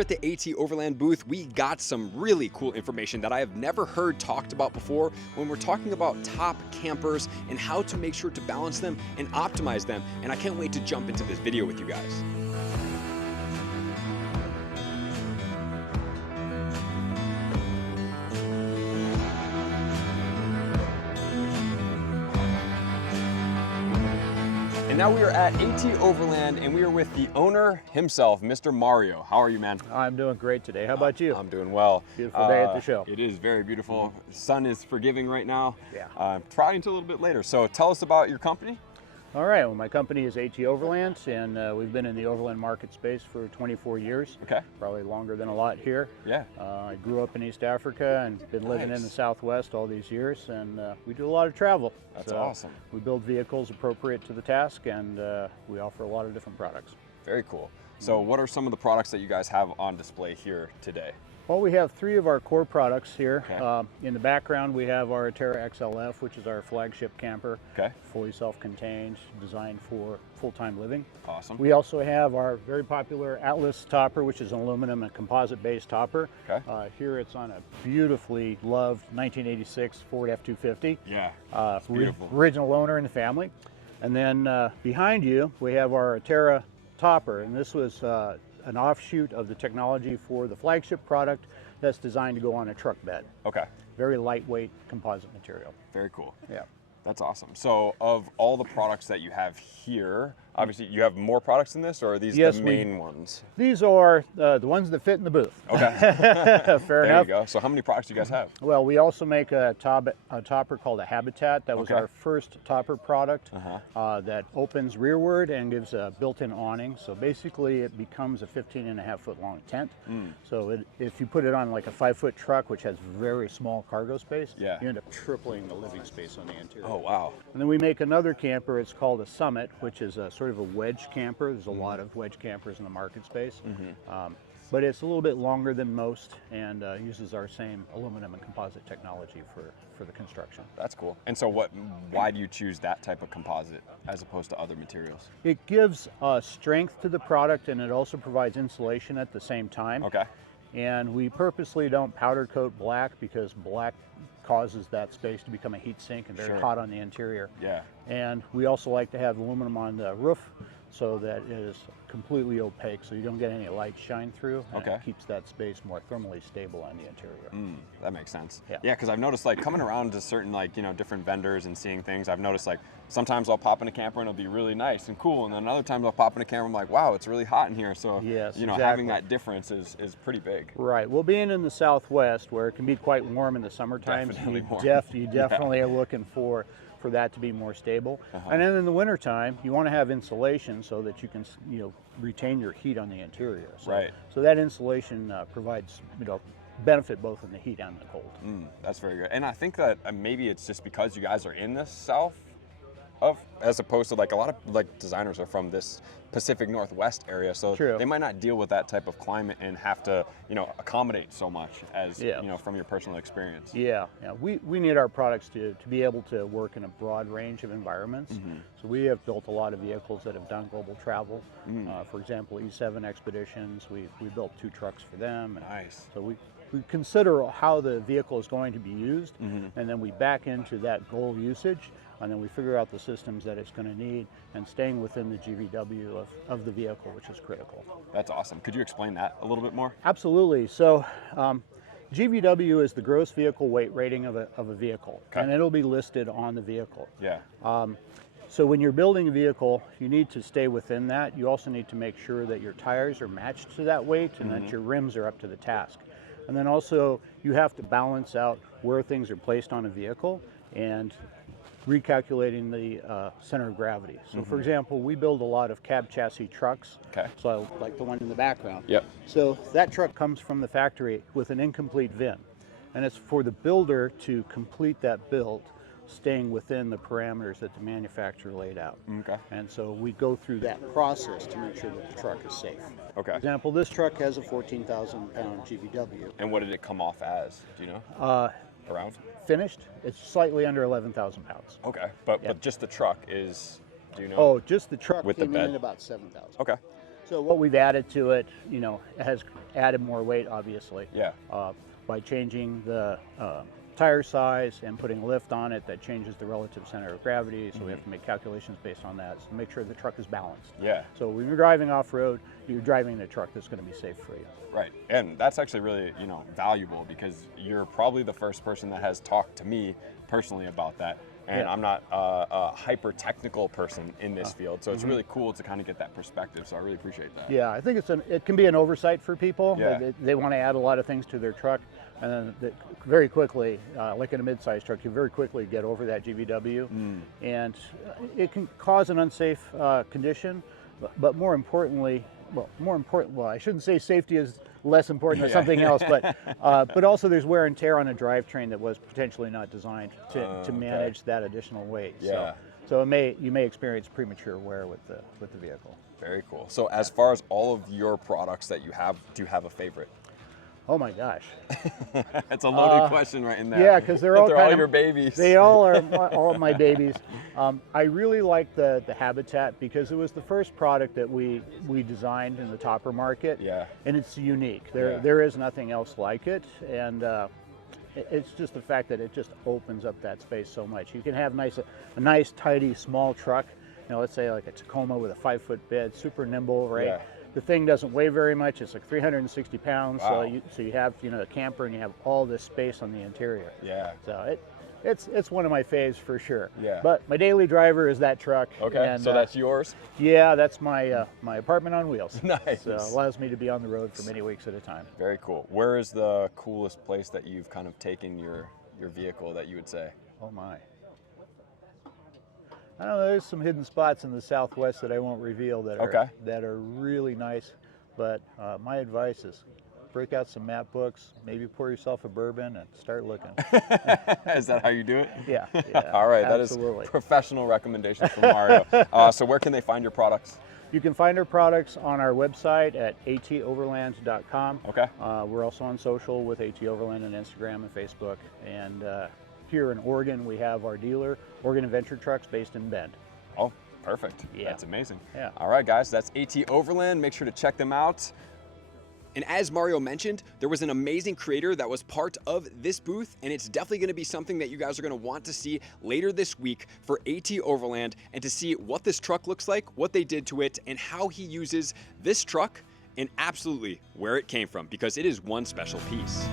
here at the AT Overland booth, we got some really cool information that I have never heard talked about before when we're talking about top campers and how to make sure to balance them and optimize them. And I can't wait to jump into this video with you guys. And now we are at AT Overland, and we are with the owner himself, Mr. Mario. How are you, man? I'm doing great today. How about you? I'm doing well. Beautiful day at the show. It is very beautiful. The sun is forgiving right now. Yeah. Probably until a little bit later. So tell us about your company. All right. Well, my company is AT Overland, and we've been in the overland market space for 24 years. Okay. Probably longer than a lot here. Yeah. I grew up in East Africa and been living in the Southwest all these years, and we do a lot of travel. That's awesome. We build vehicles appropriate to the task, and we offer a lot of different products. Very cool. So what are some of the products that you guys have on display here today? Well, we have three of our core products here. Okay. In the background, we have our Terra XLF, which is our flagship camper. Okay. Fully self-contained, designed for full-time living. Awesome. We also have our very popular Atlas topper, which is an aluminum and composite-based topper. Okay. Here it's on a beautifully loved 1986 Ford F-250. Yeah, It's beautiful. Original owner in the family. And then behind you, we have our Terra topper, and this was an offshoot of the technology for the flagship product that's designed to go on a truck bed. Okay. Very lightweight composite material. Very cool. Yeah. That's awesome. So of all the products that you have here, obviously you have more products in this, or are these the main ones? These are the ones that fit in the booth. Okay. Fair enough. There you go. So how many products do you guys have? Well, we also make a topper called a Habitat. That was our first topper product that opens rearward and gives a built-in awning. So basically it becomes a 15.5-foot long tent. So if you put it on like a 5-foot truck, which has very small cargo space, you end up tripling the living space on the interior. Oh, wow. And then we make another camper. It's called a Summit, which is a sort of a wedge camper. There's a lot of wedge campers in the market space. But it's a little bit longer than most and uses our same aluminum and composite technology for the construction. That's cool. And so why do you choose that type of composite as opposed to other materials? It gives strength to the product, and it also provides insulation at the same time. Okay. And we purposely don't powder coat black because black causes that space to become a heat sink and very hot on the interior. Yeah. And we also like to have aluminum on the roof so that it is completely opaque, so you don't get any light shine through. And it keeps that space more thermally stable on the interior. That makes sense. Yeah, because I've noticed, like, coming around to certain, like, different vendors and seeing things, I've noticed, like, sometimes I'll pop in a camper and it'll be really nice and cool, and then other times I'll pop in a camper and I'm like, wow, it's really hot in here. So having that difference is pretty big. Right. Well, being in the Southwest, where it can be quite warm in the summertime, you definitely are looking for that to be more stable. And then in the wintertime, you want to have insulation so that you can retain your heat on the interior. So that insulation provides benefit both in the heat and the cold. That's very good. And I think that maybe it's just because you guys are in the South as opposed to, like, a lot of, like, designers are from this Pacific Northwest area, so they might not deal with that type of climate and have to accommodate so much as from your personal experience. We need our products to be able to work in a broad range of environments. So we have built a lot of vehicles that have done global travel. For example, E7 expeditions, we built 2 trucks for them. Nice. So we consider how the vehicle is going to be used, and then we back into that goal usage, and then we figure out the systems that it's going to need, and staying within the GVW of the vehicle, which is critical. That's awesome. Could you explain that a little bit more? Absolutely. So GVW is the gross vehicle weight rating of a vehicle, and it'll be listed on the vehicle. So when you're building a vehicle, you need to stay within that. You also need to make sure that your tires are matched to that weight and that your rims are up to the task. And then also you have to balance out where things are placed on a vehicle and recalculating the center of gravity. So for example, we build a lot of cab chassis trucks, so like the one in the background. So that truck comes from the factory with an incomplete VIN, and it's for the builder to complete that build, staying within the parameters that the manufacturer laid out. And so we go through that process to make sure that the truck is safe. For example, this truck has a 14,000-pound GVW. And what did it come off as? Do you know? Around? Finished, it's slightly under 11,000 pounds. But just the truck is, do you know? Oh, just the truck with came the bed? in at about 7,000. So what we've added to it, has added more weight, obviously. Yeah. By changing the tire size and putting lift on it, that changes the relative center of gravity. So we have to make calculations based on that to make sure the truck is balanced. Yeah. So when you're driving off-road, you're driving the truck that's going to be safe for you. Right, and that's actually really, valuable, because you're probably the first person that has talked to me personally about that. And I'm not a hyper technical person in this field, so it's really cool to kind of get that perspective. So I really appreciate that. Yeah, I think it can be an oversight for people. Yeah. They want to add a lot of things to their truck, and then very quickly, like in a mid-size truck, you very quickly get over that GVW, and it can cause an unsafe condition. But more importantly, well, I shouldn't say safety is less important than something else, but also there's wear and tear on a drivetrain that was potentially not designed to manage that additional weight. Yeah. So you may experience premature wear with the vehicle. Very cool. So as far as all of your products that you have, do you have a favorite? Oh my gosh. That's a loaded question right in there. Yeah, because they're all your babies. They all are all my babies. I really like the Habitat because it was the first product that we designed in the topper market. Yeah. And it's unique. There is nothing else like it, and it's just the fact that it just opens up that space so much. You can have a nice, tidy, small truck. Let's say like a Tacoma with a 5-foot bed, super nimble, right? Yeah. The thing doesn't weigh very much. It's like 360 pounds. Wow. So you have a camper, and you have all this space on the interior. Yeah. So it's one of my faves for sure. Yeah. But my daily driver is that truck. Okay. And, so that's yours? Yeah, that's my my apartment on wheels. Nice. So it allows me to be on the road for many weeks at a time. Very cool. Where is the coolest place that you've kind of taken your vehicle that you would say? Oh my. I don't know, there's some hidden spots in the Southwest that I won't reveal that are really nice, but my advice is break out some map books, maybe pour yourself a bourbon and start looking. Is that how you do it? Yeah. All right, absolutely. That is professional recommendations from Mario. So where can they find your products? You can find our products on our website at atoverland.com. Okay. We're also on social with AT Overland on Instagram and Facebook. And here in Oregon, we have our dealer, Oregon Adventure Trucks, based in Bend. Oh, perfect. Yeah. That's amazing. Yeah. All right, guys, that's AT Overland. Make sure to check them out. And as Mario mentioned, there was an amazing creator that was part of this booth, and it's definitely going to be something that you guys are going to want to see later this week for AT Overland, and to see what this truck looks like, what they did to it, and how he uses this truck, and absolutely where it came from, because it is one special piece.